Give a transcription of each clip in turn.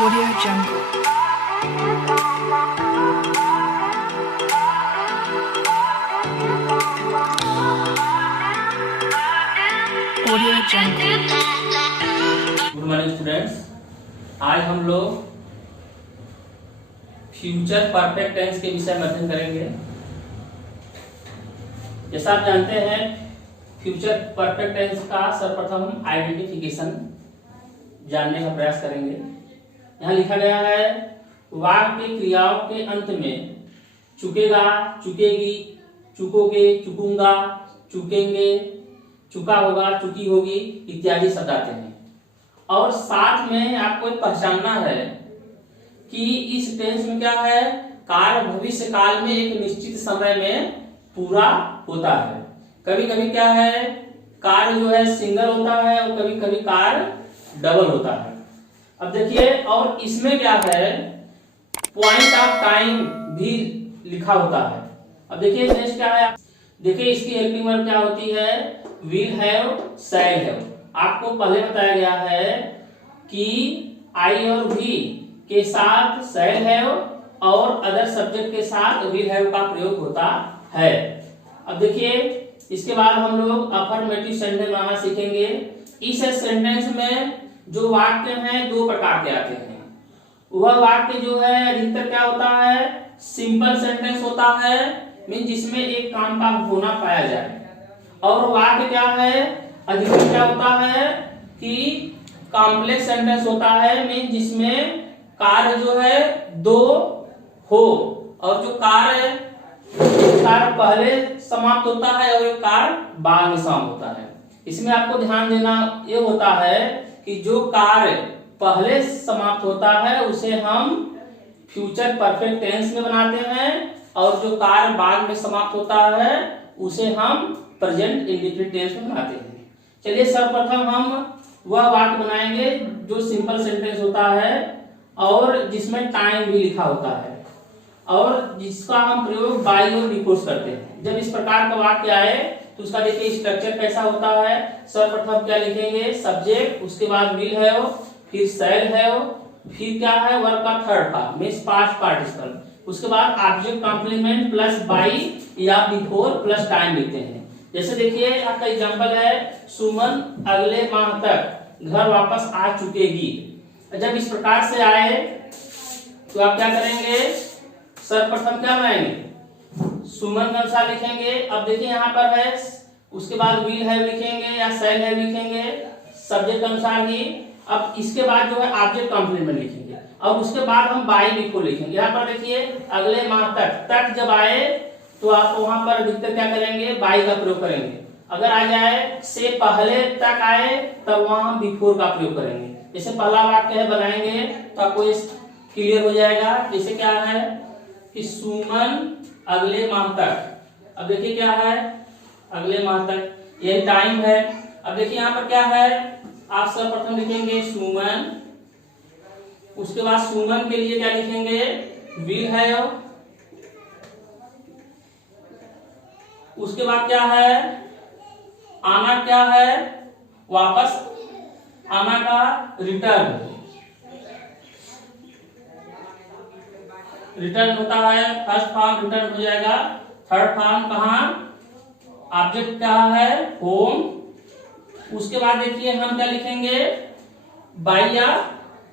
Audio Jungle. Audio Jungle. Good morning students, आज हम लोग फ्यूचर परफेक्ट टेंस के विषय में अध्ययन करेंगे। जैसा आप जानते हैं, फ्यूचर परफेक्ट टेंस का सर्वप्रथम हम आइडेंटिफिकेशन जानने का प्रयास करेंगे। यहाँ लिखा गया है, वाक्य क्रियाओं के अंत में चुकेगा, चुकेगी, चुकोगे, चुकूंगा, चुकेंगे, चुका होगा, चुकी होगी इत्यादि शब्द आते हैं। और साथ में आपको पहचानना है कि इस टेंस में क्या है, कार्य भविष्य काल में एक निश्चित समय में पूरा होता है। कभी कभी क्या है, कार्य जो है सिंगल होता है और कभी कभी कार्य डबल होता है। अब देखिए, और इसमें क्या है, पॉइंट ऑफ टाइम भी लिखा होता है। अब देखिए नेक्स्ट क्या है, देखिए इसकी हेल्पिंग वर्ब क्या होती है, विल हैव, शैल हैव। आपको पहले बताया गया है कि आई और भी के साथ शैल हैव और अदर सब्जेक्ट के साथ विल हैव का प्रयोग होता है। अब देखिए इसके बाद हम लोग अफर्मेटिव सेंटेंस बनाना सीखेंगे। इस सेंटेंस में जो वाक्य हैं दो प्रकार के आते हैं। वह वाक्य जो है अधिकतर क्या होता है, सिंपल सेंटेंस होता है, मीन जिसमें एक काम का होना पाया जाए। और वाक्य क्या है, अधिकतर क्या होता है कि कॉम्प्लेक्स सेंटेंस होता है, मीन जिसमें कार्य जो है दो हो और जो कार्य पहले समाप्त होता है और एक कार्य बाद में समाप्त होता है। इसमें आपको ध्यान देना ये होता है कि जो कार्य पहले समाप्त होता है उसे हम फ्यूचर परफेक्ट टेंस में बनाते हैं और जो कार्य बाद में समाप्त होता है उसे हम प्रेजेंट इंडेफिनिट टेंस में बनाते हैं। चलिए सर्वप्रथम हम वह वाक्य बनाएंगे जो सिंपल सेंटेंस होता है और जिसमें टाइम भी लिखा होता है और जिसका हम प्रयोग बाई और बिफोर करते हैं। जब इस प्रकार का वाक्य आए तो उसका देखिए स्ट्रक्चर कैसा होता है। सर्वप्रथम क्या लिखेंगे, सब्जेक्ट, उसके बाद विल हैव, फिर शैल हैव, फिर क्या है वर्ब का third form means past participle, उसके बाद ऑब्जेक्ट कॉम्प्लीमेंट प्लस बाई या बिफोर प्लस टाइम लिखते हैं। जैसे देखिए आपका एग्जांपल है, सुमन अगले माह तक घर वापस आ चुकेगी। जब इस प्रकार से आए तो आप क्या करेंगे, सर्वप्रथम क्या बनाएंगे, सुमन के अनुसार लिखेंगे। अब देखिए यहाँ पर है, उसके बाद विल हैव लिखेंगे या शैल हैव लिखेंगे सब्जेक्ट के अनुसार ही। अब इसके बाद जो है ऑब्जेक्ट कॉम्प्लीमेंट लिखेंगे और उसके बाद हम बाई बिफोर लिखेंगे। यहाँ पर देखिए अगले माह तक जब आए तो आप वहां पर अधिकतर क्या करेंगे, बाई का प्रयोग करेंगे। अगर आ जाए से पहले तक आए तब वहां हम बिफोर का प्रयोग करेंगे। जैसे पहला वाक्य है बनाएंगे तो आपको क्लियर हो जाएगा। जैसे क्या है कि सुमन अगले माह तक। अब देखिए क्या है, अगले माह तक, यही टाइम है। अब देखिए यहाँ पर क्या है, आप सर्वप्रथम लिखेंगे सुमन, उसके बाद सुमन के लिए क्या लिखेंगे, विल हैव, उसके बाद क्या है, आना क्या है, वापस आना का रिटर्न होता है। फर्स्ट फॉर्म रिटर्न हो जाएगा, थर्ड फॉर्म कहाँ, ऑब्जेक्ट क्या है, होम। उसके बाद देखिए हम क्या लिखेंगे, बाई या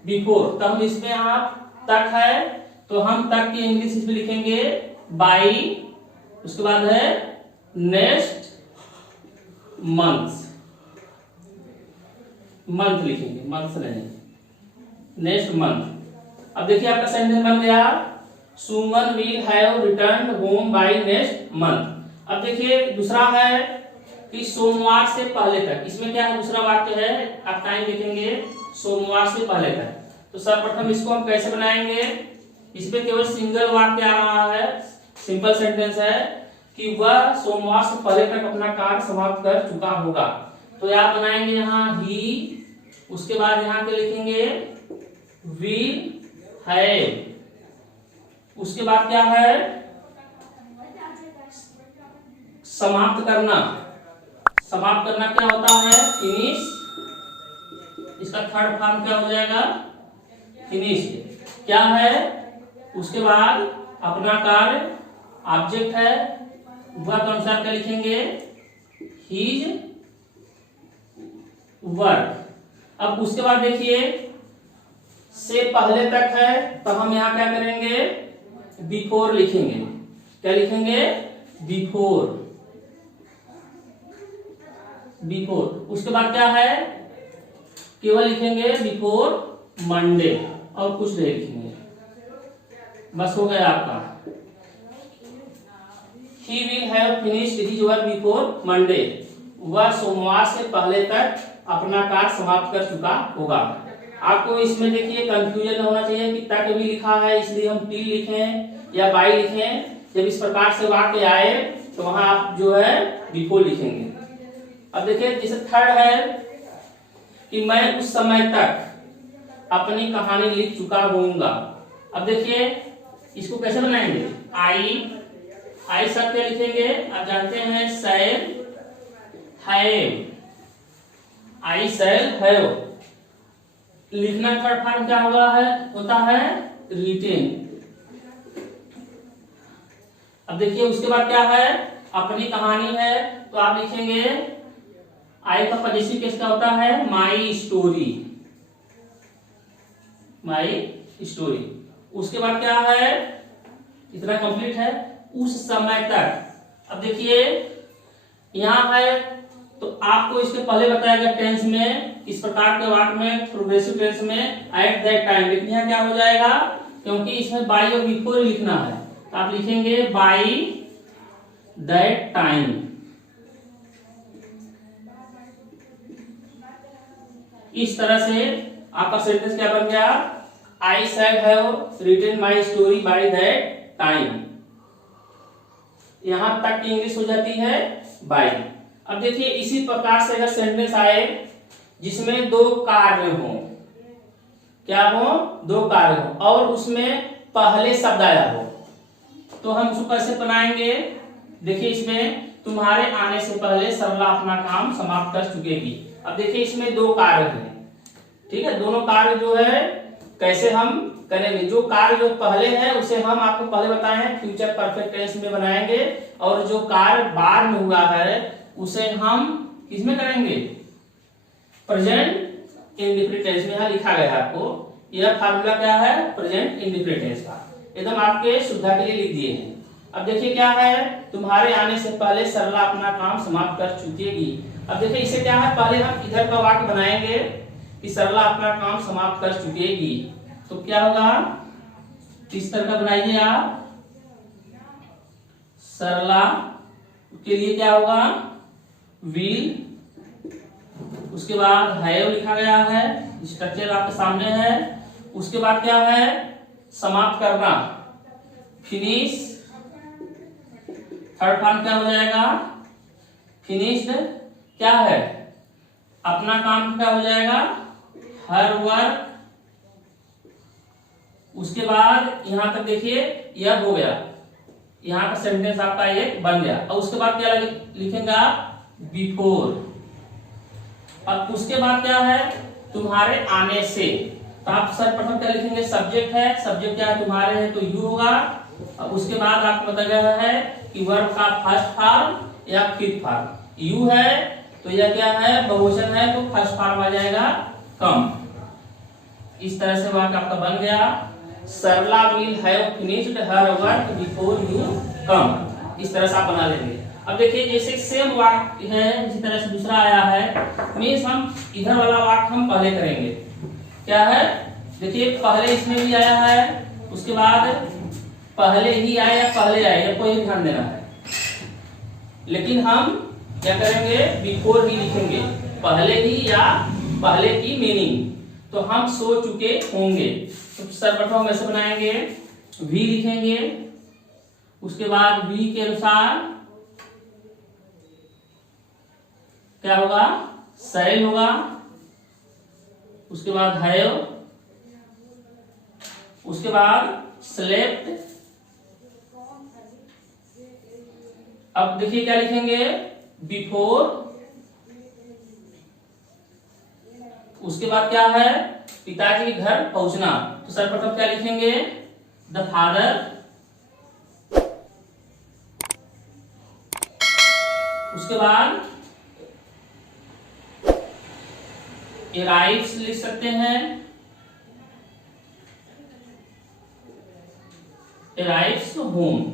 बिफोर। तो हम इसमें आप तक है तो हम तक की इंग्लिश इसमें लिखेंगे बाई, उसके बाद है नेक्स्ट मंथ लिखेंगे, मंथ नहीं, नेक्स्ट मंथ। अब देखिए आपका सेंटेंस बन गया, Suman will have return home by next month. अब देखिए दूसरा है कि सोमवार से पहले तक। इसमें क्या है, दूसरा वाक्य है, आप टाइम लिखेंगे सोमवार से पहले तक। तो सर्वप्रथम इसको हम कैसे बनाएंगे, इसमें केवल सिंगल वाक्य आ रहा है, सिंपल सेंटेंस है कि वह सोमवार से पहले तक अपना कार्य समाप्त कर चुका होगा। तो आप बनाएंगे यहाँ ही, उसके बाद यहाँ पे लिखेंगे विल हैव, उसके बाद क्या है, समाप्त करना। समाप्त करना क्या होता है, फिनिश। इसका थर्ड फॉर्म क्या हो जाएगा, फिनिश्ड क्या है, उसके बाद अपना कार्य ऑब्जेक्ट है, वह के अनुसार क्या लिखेंगे, हीज वर्क। अब उसके बाद देखिए से पहले तक है तो हम यहां क्या करेंगे, बिफोर लिखेंगे। क्या लिखेंगे, बिफोर। बिफोर उसके बाद क्या है, केवल लिखेंगे बिफोर मंडे और कुछ नहीं लिखेंगे, बस हो गया आपका। He will have finished his work before Monday. वह सोमवार से पहले तक अपना कार्य समाप्त कर चुका होगा। आपको इसमें देखिए कंफ्यूजन होना चाहिए कि तक भी लिखा है इसलिए हम टिल लिखें या बाई लिखें। जब इस प्रकार से वाक्य आए तो वहां आप जो है बिफोर लिखेंगे। अब देखिए जैसे थर्ड है कि मैं उस समय तक अपनी कहानी लिख चुका होऊंगा। अब देखिए इसको कैसे बनाएंगे, आई सब क्या लिखेंगे, आप जानते हैं shall have, I shall have लिखना थर्ड फॉर्म क्या होता है रिटेन। अब देखिए उसके बाद क्या है, अपनी कहानी है तो आप लिखेंगे आई का पॉजिटिव केस क्या होता है, माई स्टोरी, माई स्टोरी। उसके बाद क्या है, इतना कंप्लीट है, उस समय तक। अब देखिए यहां है तो आपको इसके पहले बताया गया टेंस में इस प्रकार के वाक्य में प्रोग्रेसिव टेंस में एट दैट टाइम, लेकिन यहां क्या हो जाएगा क्योंकि इसमें बाई और बिफोर लिखना है तो आप लिखेंगे बाई दैट टाइम। इस तरह से आपका सेंटेंस क्या बन गया, I shall have written my story by that time. यहां तक की इंग्लिश हो जाती है बाय। अब देखिए इसी प्रकार से अगर सेंटेंस आए जिसमें दो कार्य हो, क्या हो, दो कार्य हो और उसमें पहले शब्द आया हो तो हम उसको कैसे बनाएंगे। देखिए इसमें तुम्हारे आने से पहले सरला अपना काम समाप्त कर चुकेगी। अब देखिए इसमें दो कार्य हैं, ठीक है, दोनों कार्य जो है कैसे हम करेंगे, जो कार्य जो पहले है उसे हम आपको पहले बताए हैं फ्यूचर परफेक्ट टेंस में बनाएंगे और जो कार्य बाद में हुआ है उसे हम किसमें करेंगे, प्रेजेंट इंडेफिनिट टेंस में। यहां लिखा गया है आपको, यह फार्मूला क्या है प्रेजेंट इंडेफिनिट टेंस का, एकदम आपके सुविधा के लिए लिख दिए हैं। अब देखिए क्या है, तुम्हारे आने से पहले सरला अपना काम समाप्त कर चुकेगी। अब देखिए इसे क्या है, पहले हम इधर का वाक्य बनाएंगे कि सरला अपना काम समाप्त कर चुकेगी, तो क्या होगा, किस तरह का बनाइए आप, सरला के लिए क्या होगा विल, उसके बाद हैव लिखा गया है, स्ट्रक्चर आपके सामने है। उसके बाद क्या है, समाप्त करना, फिनिश, थर्ड फॉर्म क्या हो जाएगा फिनिश्ड, क्या है अपना काम क्या हो जाएगा हर वर्क। उसके बाद यहां तक देखिए यह हो गया, यहां का सेंटेंस आपका एक बन गया। और उसके बाद क्या लिखेंगे आप बिफोर। अब उसके बाद क्या है, तुम्हारे आने से, तो आप सर्वप्रथम क्या लिखेंगे, सब्जेक्ट है, सब्जेक्ट क्या है तुम्हारे है तो यू होगा। अब उसके बाद आपको बताया गया है कि वर्ब का फर्स्ट फॉर्म या फिफ्थ फॉर्म, यू है तो यह क्या है बहुवचन है तो फर्स्ट फॉर्म आ जाएगा कम। इस तरह से वाक्य आपका बन गया, Sarla will have finished her work before you come. इस तरह से आप बना लेंगे। अब देखिए जैसे सेम वाक्य है इसी तरह से दूसरा आया है, मीन्स हम इधर वाला वाक्य हम पहले करेंगे। क्या है, देखिए पहले इसमें भी आया है, उसके बाद पहले ही आया या पहले आया कोई ध्यान देना है, लेकिन हम क्या करेंगे बिफोर ही लिखेंगे, पहले ही या पहले की मीनिंग, तो हम सो चुके होंगे। तो सर्वप्रथम ऐसे बनाएंगे, वी लिखेंगे, उसके बाद वी के अनुसार क्या होगा शैल होगा, उसके बाद हैव, उसके बाद स्लेप्ट। अब देखिए क्या लिखेंगे बिफोर, उसके बाद क्या है, पिताजी के घर पहुंचना। तो सर्वप्रथम क्या लिखेंगे, द फादर, उसके बाद अराइव्स लिख सकते हैं, अराइव्स होम।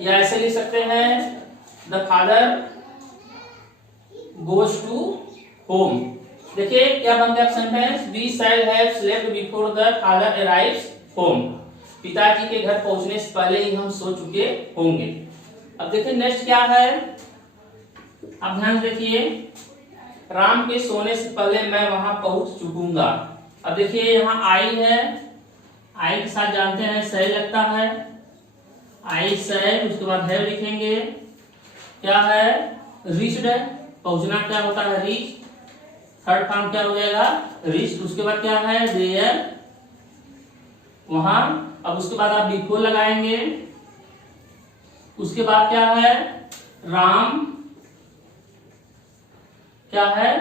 या ऐसे लिख सकते हैं, the father goes to home. देखिए क्या बन गया sentence, we shall have slept before the father arrives home. पिताजी के घर पहुंचने से पहले ही हम सो चुके होंगे। अब देखिए नेक्स्ट क्या है, अब ध्यान देखिए, राम के सोने से पहले मैं वहां पहुंच चुकूंगा। अब देखिए यहाँ आई है, आई के साथ जानते हैं सही लगता है, आई सही, उसके बाद है लिखेंगे, क्या है, रीच्ड है, पहुंचना क्या होता है, रीच, थर्ड फॉर्म क्या हो जाएगा, रीच। उसके बाद क्या है, देयर, वहां। अब उसके बाद आप बिफोर लगाएंगे, उसके बाद क्या है, राम क्या है,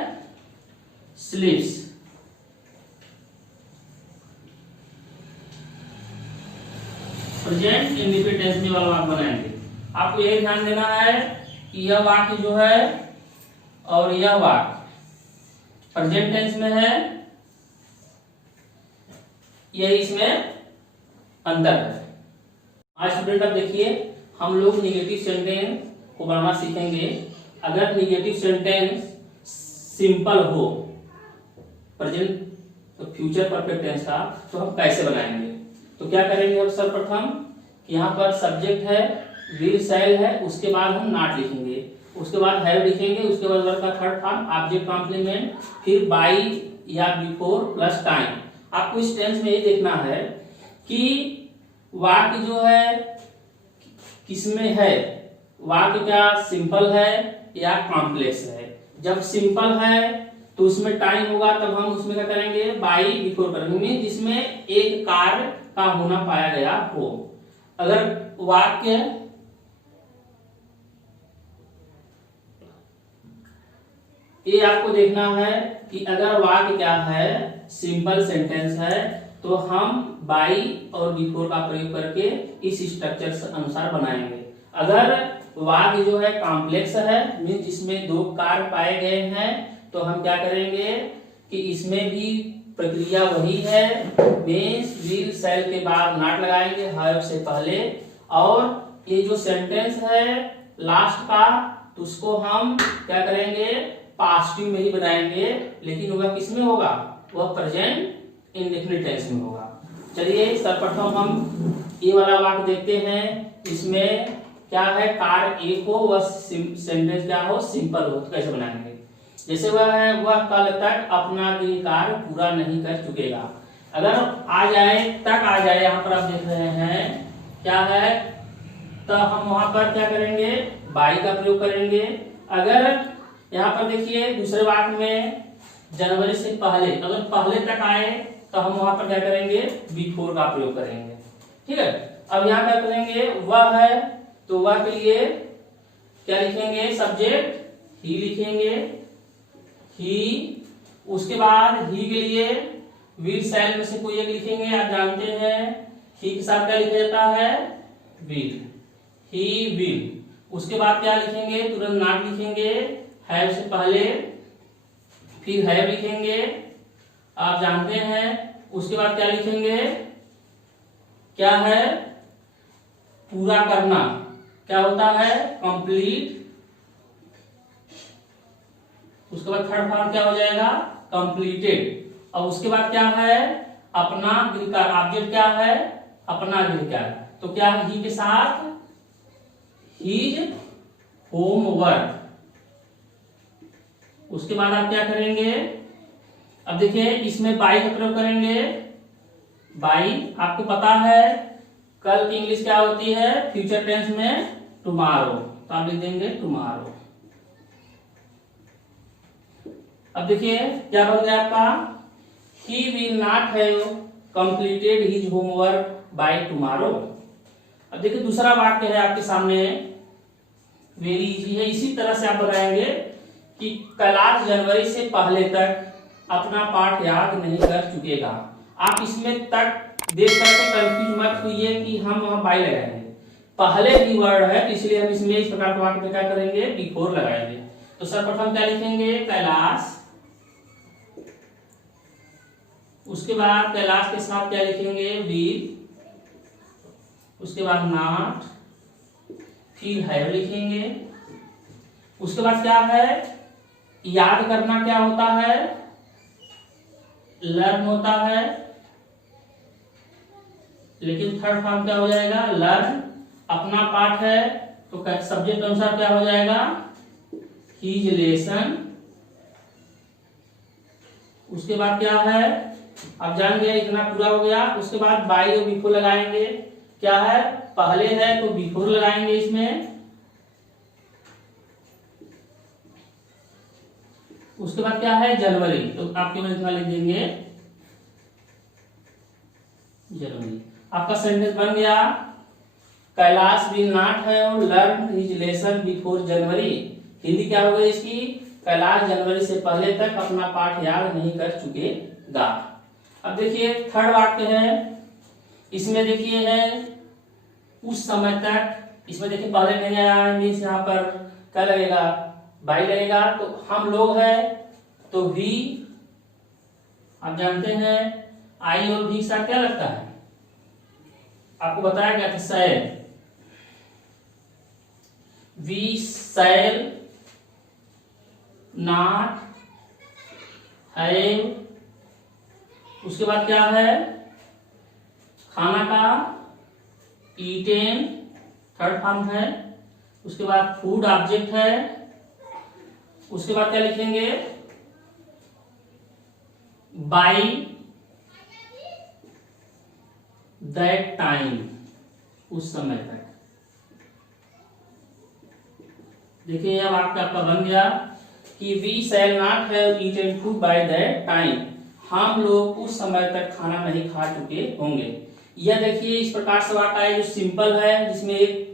स्लीप्स। प्रेजेंट इंडिफिनिट टेंस में वाला वाक्य बनाएंगे। आपको यही ध्यान देना है कि यह वाक्य जो है और यह वाक्य प्रेजेंट टेंस में है, यही इसमें अंतर है। आज स्टूडेंट अब देखिए हम लोग निगेटिव सेंटेंस को बनाना सीखेंगे। अगर निगेटिव सेंटेंस सिंपल हो, प्रेजेंट तो फ्यूचर परफेक्ट टेंस का, तो हम कैसे बनाएंगे। तो क्या करेंगे हम सर्वप्रथम, यहाँ पर सब्जेक्ट है, विल शैल है, उसके बाद हम नॉट लिखेंगे, उसके बाद हैव लिखेंगे, उसके बाद वर्ब का थर्ड फॉर्म ऑब्जेक्ट कॉम्प्लीमेंट, फिर बाई या बिफोर प्लस टाइम। आपको इस टेंस में ये देखना है कि वाक्य जो है किसमें है, वाक्य क्या सिंपल है या कॉम्प्लेक्स है। जब सिंपल है तो उसमें टाइम होगा, तब हम उसमें क्या करेंगे, बाई बिफोर करेंगे, जिसमें एक कार्य का होना पाया गया हो। अगर वाक्य ये आपको देखना है कि अगर वाक्य क्या है, सिंपल सेंटेंस है, तो हम बाई और बिफोर का प्रयोग करके इस स्ट्रक्चर से अनुसार बनाएंगे। अगर वाक्य जो है कॉम्प्लेक्स है, मीन जिसमें दो कार्य पाए गए हैं, तो हम क्या करेंगे कि इसमें भी प्रक्रिया वही है, मीन्स विल शैल के बाद नॉट लगाएंगे, हैव से पहले। और ये जो सेंटेंस है लास्ट का, तो उसको हम क्या करेंगे, पास्टिव में ही बनाएंगे, लेकिन वह किस में होगा, वह प्रेजेंट इंडेफिनिट टेंस में होगा। चलिए सर्वप्रथम हम ये वाला वाक्य देखते हैं। इसमें क्या है, कार्य एक हो, वह सेंटेंस क्या हो, सिंपल हो, तो कैसे बनाएंगे। जैसे वह है, वह कल तक अपना गृह कार्य पूरा नहीं कर चुकेगा। अगर आ जाए, तक आ जाए, यहाँ पर आप देख रहे हैं क्या है, तो हम वहां पर क्या करेंगे, बाई का प्रयोग करेंगे। अगर यहाँ पर देखिए दूसरे वाक्य में जनवरी से पहले, अगर पहले तक आए, तो हम वहां पर क्या करेंगे, बिफोर का प्रयोग करेंगे। ठीक है, अब यहाँ क्या करेंगे, वह है, तो वह के लिए क्या लिखेंगे, सब्जेक्ट ही लिखेंगे, ही। उसके बाद ही के लिए विल शैल में से कोई एक लिखेंगे। आप जानते हैं ही के साथ क्या लिखा जाता है, विल, ही विल। उसके बाद क्या लिखेंगे, तुरंत नॉट लिखेंगे, हैव से पहले, फिर हैव लिखेंगे, आप जानते हैं। उसके बाद क्या लिखेंगे, क्या है, पूरा करना, क्या होता है, कंप्लीट। उसके बाद थर्ड फॉर्म क्या हो जाएगा, कंप्लीटेड। और उसके बाद क्या है, अपना गृह कार्य, ऑब्जेक्ट क्या है, अपना गृह कार्य, तो क्या ही के साथ हीज होमवर्क। उसके बाद आप क्या करेंगे, अब देखिए इसमें बाई का प्रयोग करेंगे। बाई आपको पता है कल की इंग्लिश क्या होती है, फ्यूचर टेंस में टुमारो, तो आप लिख देंगे टुमारो। अब देखिए क्या बन गया आपका, he will not have completed his homework by tomorrow. अब देखिए दूसरा वाक्य है आपके सामने, वेरी इजी है। इसी तरह से आप बनाएंगे कि कैलाश जनवरी से पहले तक अपना पाठ याद नहीं कर चुकेगा। आप इसमें तक देख करके कंफ्यूज मत हुइए कि हम वहां बाई लगाएंगे, पहले भी वर्ड है तो इसलिए हम इसमें इस प्रकार के वाक्य में क्या करेंगे, बिफोर लगाएंगे। तो सर्वप्रथम क्या लिखेंगे, कैलाश, उसके बाद कैलाश के साथ क्या लिखेंगे, वीर, उसके बाद नॉट, फिर हैव लिखेंगे। उसके बाद क्या है, याद करना क्या होता है, लर्न होता है, लेकिन थर्ड फॉर्म क्या हो जाएगा, लर्न। अपना पाठ है तो सब्जेक्ट अनुसार क्या हो जाएगा, हिज लेसन। उसके बाद क्या है, अब जान गए, इतना पूरा हो गया। उसके बाद बाई और बिफोर लगाएंगे। क्या है, पहले है तो बिफोर लगाएंगे इसमें। उसके बाद क्या है, जनवरी, तो आपके में इतना लिख देंगे जनवरी। आपका सेंटेंस बन गया, Kailash will not have learn his lesson before January. Hindi क्या हो गई इसकी, कैलाश जनवरी से पहले तक अपना पाठ याद नहीं कर चुकेगा। अब देखिए थर्ड वाक्य है, इसमें देखिए है उस समय तक। इसमें देखिए पहले नहीं आया है, मीन्स यहाँ पर क्या लगेगा, बाई लगेगा। तो हम लोग है तो वी, आप जानते हैं आई और वी साथ क्या लगता है, आपको बताया गया था shall. We shall not have. उसके बाद क्या है, खाना का, ईटेन थर्ड फॉर्म है। उसके बाद फूड ऑब्जेक्ट है। उसके बाद क्या लिखेंगे, बाई दैट टाइम, उस समय तक। देखिए अब आपका बन गया कि we shall not have eaten food by that time, हम लोग उस समय तक खाना नहीं खा चुके होंगे। यह देखिए इस प्रकार से वाक्य है जो सिंपल है, जिसमें एक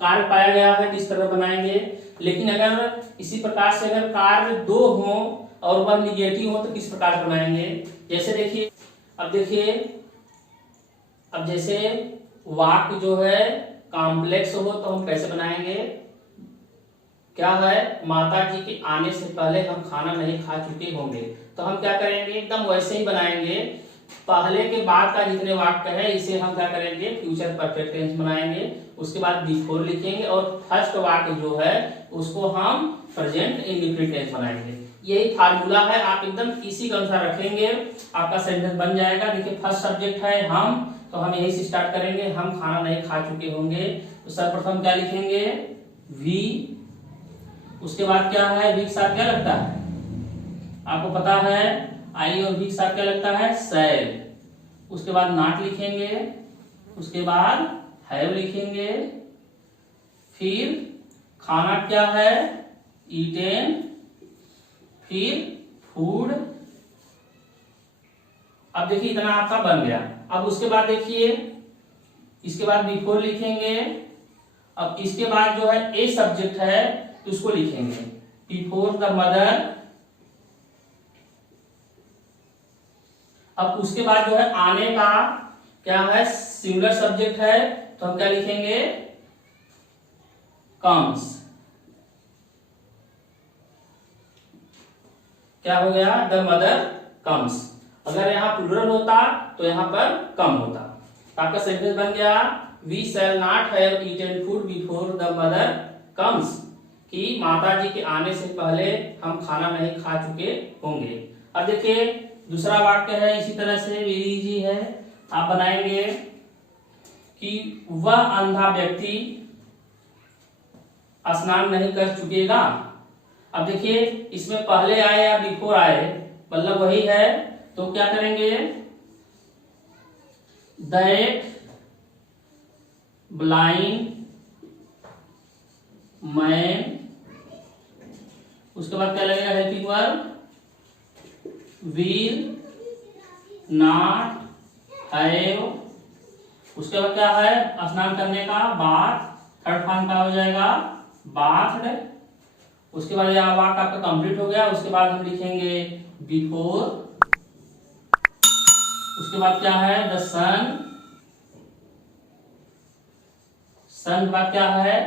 कार्य पाया गया है, किस तरह बनाएंगे। लेकिन अगर इसी प्रकार से अगर कार्य दो हो और वह निगेटिव हो तो किस प्रकार बनाएंगे, जैसे देखिए, अब देखिए, अब जैसे वाक्य जो है कॉम्प्लेक्स हो तो हम कैसे बनाएंगे, क्या है, माता जी के आने से पहले हम खाना नहीं खा चुके होंगे। तो हम क्या करेंगे, एकदम वैसे ही बनाएंगे। पहले के बाद का जितने वाक्य है इसे हम क्या करेंगे, फ्यूचर परफेक्ट टेंस बनाएंगे। उसके बाद बिफोर लिखेंगे और फर्स्ट वाक्य जो है उसको हम प्रेजेंट इंडेफिनिट टेंस बनाएंगे। यही फार्मूला है, आप एकदम इसी के अनुसार रखेंगे, आपका सेंटेंस बन जाएगा। देखिए फर्स्ट सब्जेक्ट है हम, तो हम यही से स्टार्ट करेंगे, हम खाना नहीं खा चुके होंगे। तो सर्वप्रथम क्या लिखेंगे, वी। उसके बाद क्या है, वी के साथ क्या लगता है, आपको पता है आई और वी के साथ क्या लगता है, शैल। उसके बाद नॉट लिखेंगे, उसके बाद हैव लिखेंगे, फिर खाना क्या है, ईटेन, फिर फूड। अब देखिए इतना आपका बन गया। अब उसके बाद देखिए, इसके बाद बिफोर लिखेंगे। अब इसके बाद जो है ए सब्जेक्ट है तो उसको लिखेंगे, बिफोर द मदर। अब उसके बाद जो है आने का क्या है, सिंगुलर सब्जेक्ट है, तो हम क्या लिखेंगे, कम्स। क्या हो गया, द मदर कम्स। अगर यहाँ प्लूरल होता तो यहाँ पर कम होता। तो आपका सेंटेंस बन गया, we shall not have eaten food before the mother comes, कि माता जी के आने से पहले हम खाना नहीं खा चुके होंगे। अब देखिए दूसरा वाक्य है इसी तरह से, वेरी इजी है, आप बनाएंगे कि वह अंधा व्यक्ति स्नान नहीं कर चुकेगा। अब देखिए इसमें पहले आए या बिफोर आए, मतलब वही है, तो क्या करेंगे, दैट ब्लाइंड मैन। उसके बाद क्या लगेगा, helping verb, will not have. उसके बाद क्या है, स्नान करने का बाद थर्ड फॉर्म का हो जाएगा bathed। उसके बाद यह वाक्य आपका कंप्लीट हो गया। उसके बाद हम लिखेंगे बिफोर। उसके बाद क्या है द सन। सन के बाद क्या है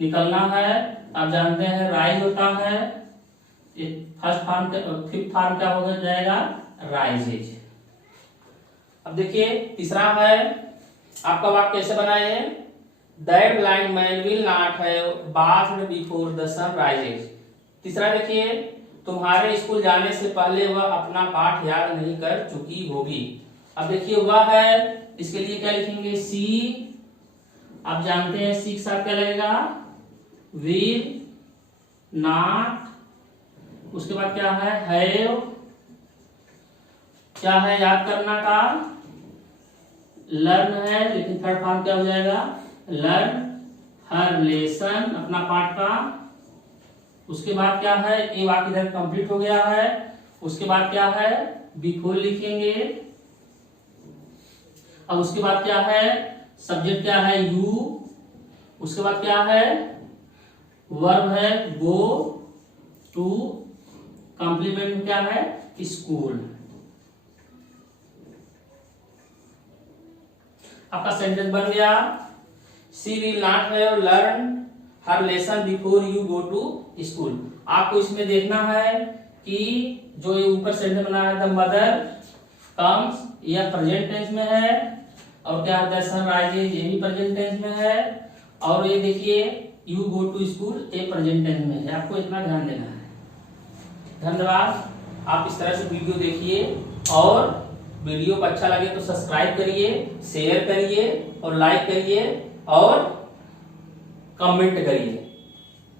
निकलना है। आप जानते हैं राइज होता है। फर्स्ट फॉर्म फिफ्थ फॉर्म क्या हो जाएगा राइजेज। अब देखिए तीसरा है आपका वाक्य कैसे बनाए। That blind man will not have bathed before the sun rises. तीसरा देखिए तुम्हारे स्कूल जाने से पहले वह अपना पाठ याद नहीं कर चुकी होगी। अब देखिए वह है इसके लिए क्या लिखेंगे सी। आप जानते हैं सी के साथ क्या लगेगा विल नॉट। उसके बाद क्या है हैव। क्या है याद करना का लर्न है लेकिन थर्ड फॉर्म क्या हो जाएगा लर्न हर लेसन अपना पाठ का। उसके बाद क्या है ये वाक्य इधर कंप्लीट हो गया है। उसके बाद क्या है बिफोर लिखेंगे। अब उसके बाद क्या है सब्जेक्ट क्या है यू। उसके बाद क्या है वर्ब है गो टू। कॉम्प्लीमेंट क्या है स्कूल। आपका सेंटेंस बन गया she will not have learn her lesson before you go to school. आपको इसमें देखना है कि जो ये ऊपर सेंटेंस बना है द मदर कम्स यह प्रेजेंट टेंस में है और क्या द सन राइजेज ये भी प्रेजेंट टेंस में है और ये देखिए यू गो टू स्कूल ये प्रेजेंट टेंस में है। आपको इतना ध्यान देना है। धन्यवाद। आप इस तरह से वीडियो देखिए और वीडियो को अच्छा लगे तो सब्सक्राइब करिए शेयर करिए और लाइक करिए और कमेंट करिए।